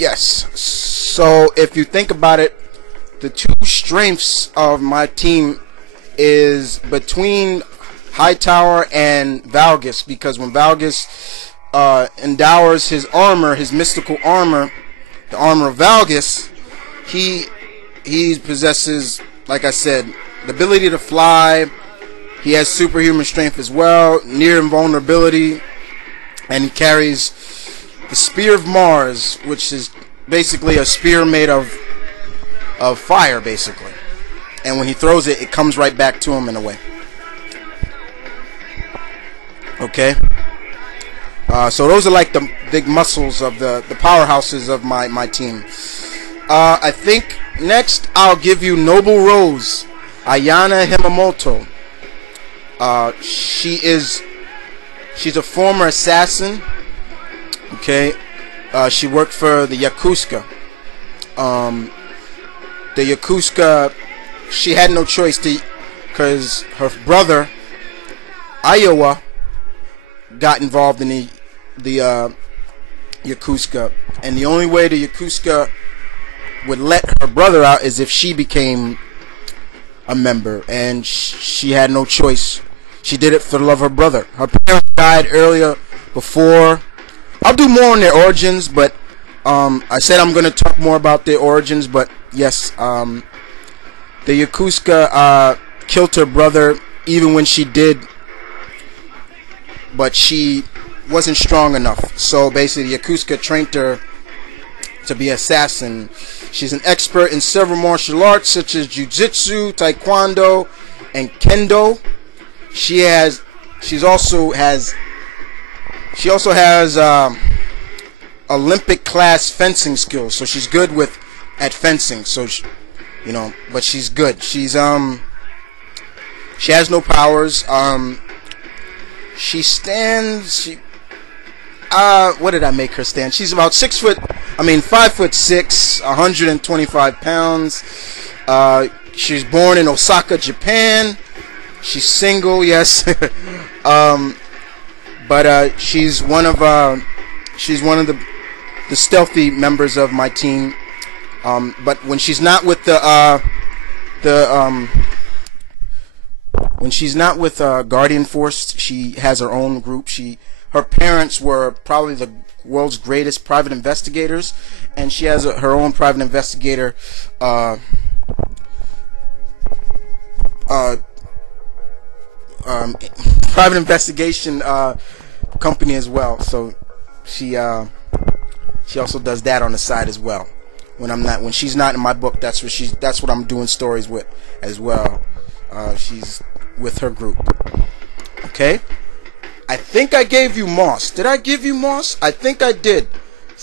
Yes. So if you think about it, the two strengths of my team is between Hightower and Valgus, because when Valgus endows his armor, his mystical armor, the armor of Valgus, he possesses, like I said, the ability to fly. He has superhuman strength as well, near invulnerability, and he carries the Spear of Mars, which is basically a spear made of fire, basically. And when he throws it, it comes right back to him in a way. Okay? So those are like the big muscles of the powerhouses of my team. I think next I'll give you Noble Rose, Ayana Himamoto. She's a former assassin. Okay, she worked for the Yakuza. The Yakuza, she had no choice because her brother Iowa got involved in the Yakuza, and the only way the Yakuza would let her brother out is if she became a member, and she had no choice. She did it for the love of her brother. Her parents died earlier before. I'll do more on their origins, but I said I'm going to talk more about their origins, but yes, the Yakuza killed her brother even when she did, but she wasn't strong enough. So basically, the Yakuza trained her to be an assassin. She's an expert in several martial arts such as jiu-jitsu, taekwondo, and kendo. She also has Olympic class fencing skills, so she's good at fencing. So but she's good. She has no powers. She stands. What did I make her stand? She's about 5'6", 125 pounds. She's born in Osaka, Japan. She's single, yes. But she's one of the stealthy members of my team. But when she's not with Guardian Force, she has her own group. Her parents were probably the world's greatest private investigators, and she has her own private investigator private investigation company as well. So she also does that on the side as well. When she's not in my book, that's what I'm doing stories with as well. She's with her group. Okay. I think I gave you Moss. Did I give you Moss? I think I did.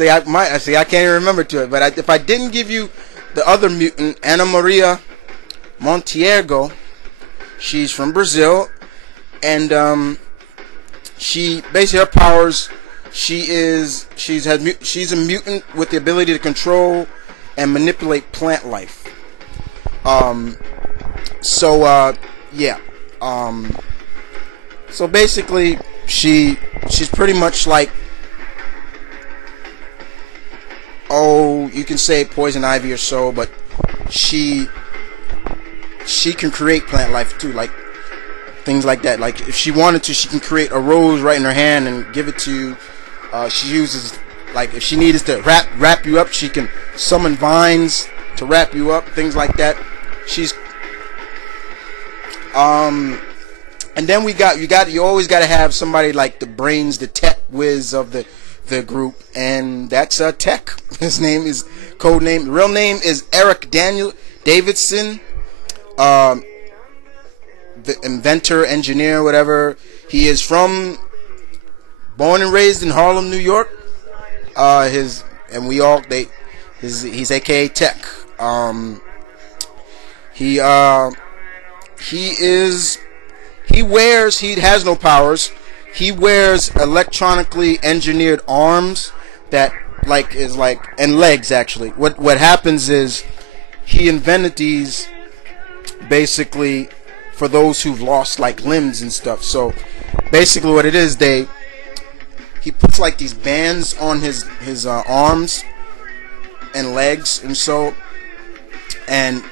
I can't even remember to it. But if I didn't give you the other mutant, Ana Maria Montiego, she's from Brazil, and she basically, her powers, she's a mutant with the ability to control and manipulate plant life. So basically, she's pretty much like, you can say poison ivy or so, but she can create plant life too, like things like that. Like if she wanted to, she can create a rose right in her hand and give it to you. She uses, like, if she needs to wrap you up, she can summon vines to wrap you up, things like that. And then you always got to have somebody like the brains, the tech whiz of the group, and that's Tech. His name is real name is Eric Daniel Davidson, the inventor, engineer, whatever. He is born and raised in Harlem, New York. He's AKA Tech. He has no powers. He wears electronically engineered arms and legs actually. What happens is he invented these basically for those who've lost like limbs and stuff. So basically what it is, he puts like these bands on his arms, and legs, and so, and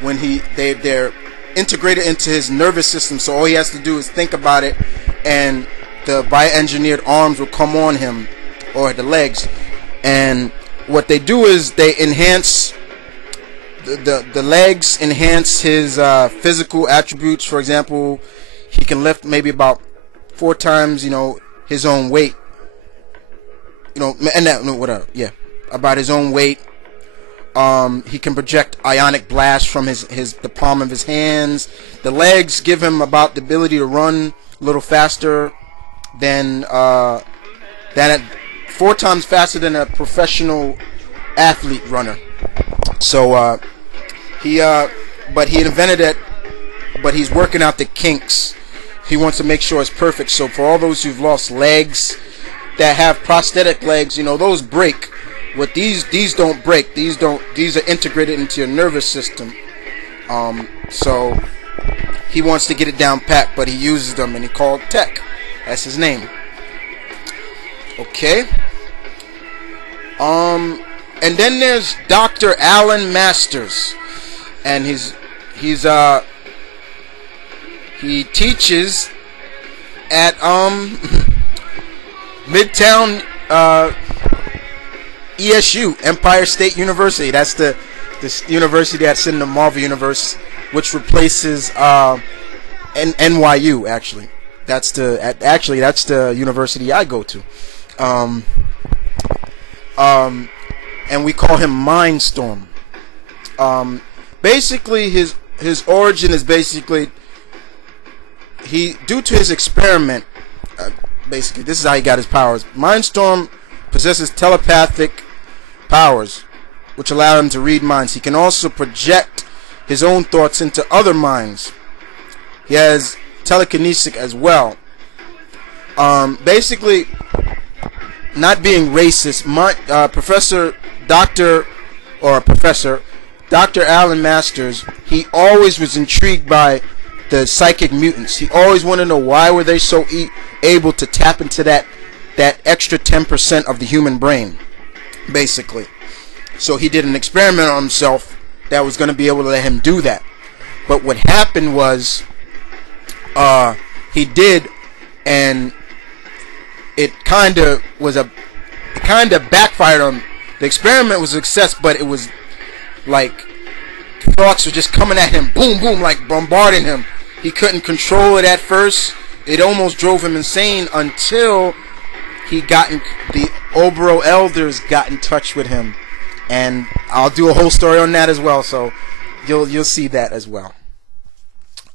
when they're integrated into his nervous system, so all he has to do is think about it, and the bioengineered arms will come on him, or the legs. And what they do is they enhance the legs, enhance his physical attributes. For example, he can lift maybe about 4 times, his own weight, and that, whatever, yeah, about his own weight. He can project ionic blasts from the palm of his hands. The legs give him about the ability to run a little faster than 4 times faster than a professional athlete runner. So but he invented it, but he's working out the kinks. He wants to make sure it's perfect. So for all those who've lost legs, that have prosthetic legs, those break. What these don't break. These are integrated into your nervous system. So he wants to get it down pat, but he uses them, and he called Tech. That's his name. Okay. And then there's Dr. Alan Masters, and he teaches at Midtown ESU, Empire State University. That's the university that's in the Marvel Universe, which replaces NYU. Actually, that's the university I go to. And we call him Mindstorm. Basically, his origin is basically due to his experiment. Basically, this is how he got his powers. Mindstorm possesses telepathic powers, which allow him to read minds. He can also project his own thoughts into other minds. He has telekinesis as well. Basically, not being racist, Dr. Alan Masters, he always was intrigued by the psychic mutants. He always wanted to know why were they so able to tap into that extra 10% of the human brain, basically. So he did an experiment on himself that was going to be able to let him do that. But what happened was, he did, and it kind of backfired on him. The experiment was a success, but it was like thoughts were just coming at him, boom, boom, like bombarding him. He couldn't control it at first. It almost drove him insane until the Obro elders got in touch with him, and I'll do a whole story on that as well. So you'll see that as well.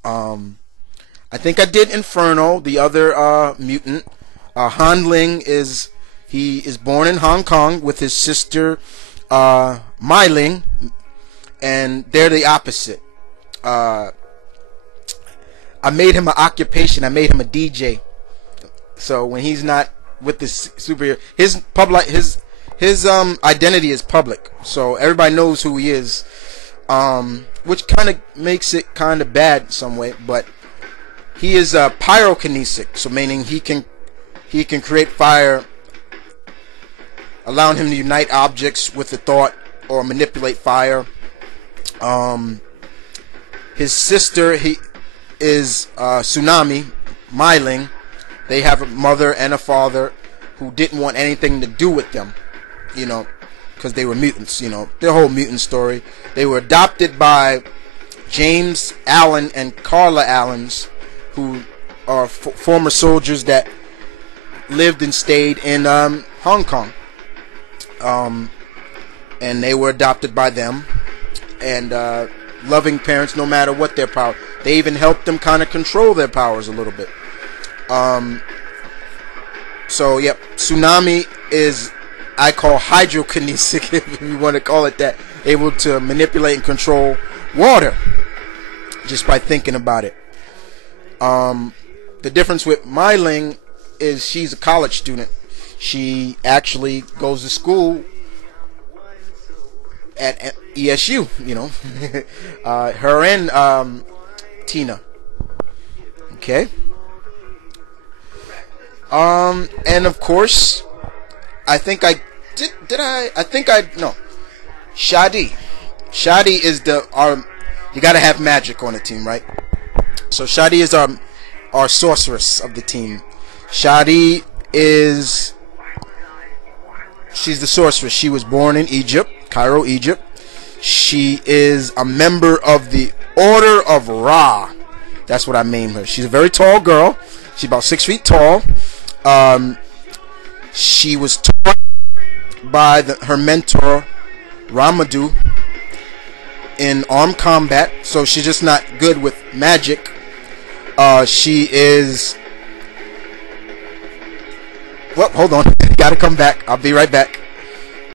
I think I did Inferno, the other mutant. Han Ling is born in Hong Kong with his sister Mai Ling, and they're the opposite. I made him an occupation. I made him a DJ. So when he's not with the superhero, his identity is public, so everybody knows who he is. Which kind of makes it kind of bad in some way, but he is pyrokinetic, so meaning he can create fire, allowing him to unite objects with the thought or manipulate fire. His sister is Tsunami, Mai Ling. They have a mother and a father who didn't want anything to do with them, because they were mutants, their whole mutant story. They were adopted by James Allen and Carla Allens, who are former soldiers that lived and stayed in Hong Kong. And they were adopted by them, and loving parents no matter what their power. They even helped them kind of control their powers a little bit. So yep, Tsunami is, I call hydrokinetic, if you want to call it that, able to manipulate and control water just by thinking about it. The difference with Mai Ling is she's a college student. She actually goes to school at ESU, her and Tina. Okay. And of course, I think I Shadi. Shadi is you gotta have magic on the team, right? So Shadi is our sorceress of the team. Shadi is, she's the sorceress. She was born in Egypt, Cairo, Egypt. She is a member of the Order of Ra. That's what I named her. She's a very tall girl. She's about 6 feet tall. She was taught by her mentor Ramadou in armed combat, so she's just not good with magic. She is, well, hold on, gotta come back, I'll be right back.